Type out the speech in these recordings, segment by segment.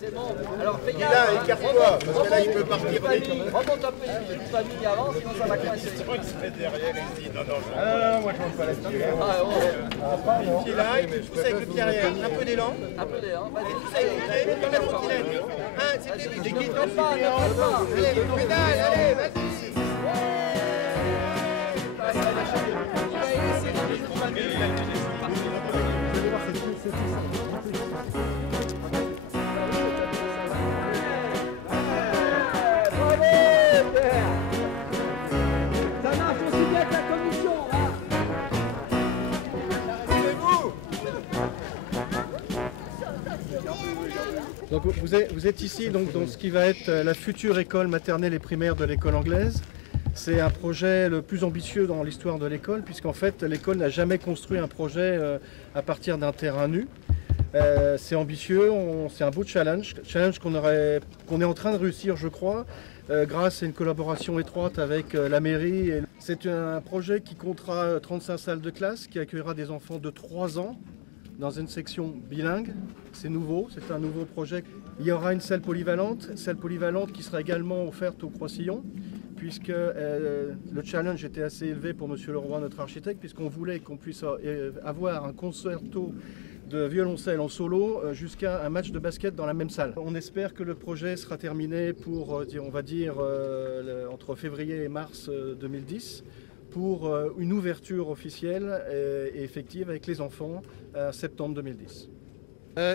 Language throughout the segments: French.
C'est bon. Alors, fais Et gaffe. là, écarte-toi, parce que là, il peut partir. Remonte un peu les bijoux de famille avant, sinon ça va coincer. Derrière, il dit non, non, Non, moi je mange pas là-dessus. pied là, et puis pousse avec le pied arrière. Un peu d'élan. Un peu d'air. Vas-y, Pousse avec le pied, comme la trottinette. C'était des guides. ne pas, ne pas. Allez, pédale, allez, vas-y. Il va laisser les bijoux de famille. Ça marche aussi bien que la commission, hein. Donc vous êtes ici donc, dans ce qui va être la future école maternelle et primaire de l'école anglaise. C'est un projet le plus ambitieux dans l'histoire de l'école, puisqu'en fait l'école n'a jamais construit un projet à partir d'un terrain nu. C'est ambitieux, c'est un beau challenge qu'on est en train de réussir, je crois, grâce à une collaboration étroite avec la mairie. C'est un projet qui comptera 35 salles de classe, qui accueillera des enfants de 3 ans dans une section bilingue. C'est nouveau, c'est un nouveau projet. Il y aura une salle polyvalente qui sera également offerte au Croix-Sillon, puisque le challenge était assez élevé pour Monsieur Leroy, notre architecte, puisqu'on voulait qu'on puisse avoir un concerto de violoncelle en solo jusqu'à un match de basket dans la même salle. On espère que le projet sera terminé pour, on va dire, entre février et mars 2010, pour une ouverture officielle et effective avec les enfants en septembre 2010.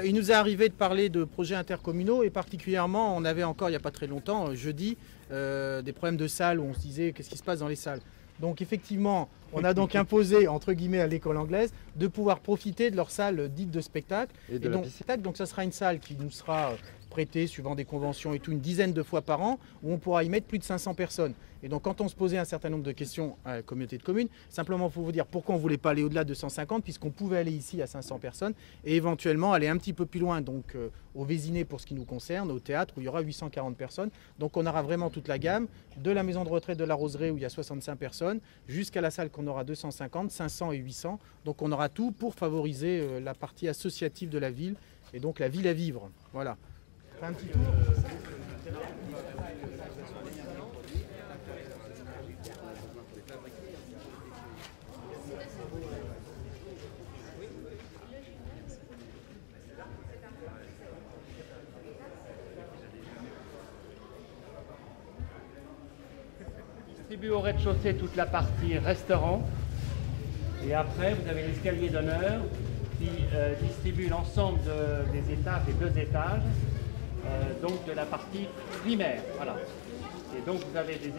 Il nous est arrivé de parler de projets intercommunaux et particulièrement, on avait encore il n'y a pas très longtemps, jeudi, des problèmes de salles où on se disait qu'est-ce qui se passe dans les salles. Donc effectivement, on a donc imposé, entre guillemets, à l'école anglaise de pouvoir profiter de leur salle dite de spectacle. Et donc ça sera une salle qui nous sera prêtée, suivant des conventions et tout, une dizaine de fois par an, où on pourra y mettre plus de 500 personnes. Et donc quand on se posait un certain nombre de questions à la communauté de communes, simplement pour vous dire pourquoi on ne voulait pas aller au-delà de 150, puisqu'on pouvait aller ici à 500 personnes, et éventuellement aller un petit peu plus loin, donc au Vésiné pour ce qui nous concerne, au théâtre où il y aura 840 personnes. Donc on aura vraiment toute la gamme, de la maison de retraite de la Roseraie où il y a 65 personnes, jusqu'à la salle qu'on aura 250, 500 et 800. Donc on aura tout pour favoriser la partie associative de la ville, et donc la ville à vivre. Voilà. Un petit tour. Distribue au rez-de-chaussée toute la partie restaurant. Et après, vous avez l'escalier d'honneur qui distribue l'ensemble des étages, des 2 étages, donc de la partie primaire. Voilà. Et donc vous avez des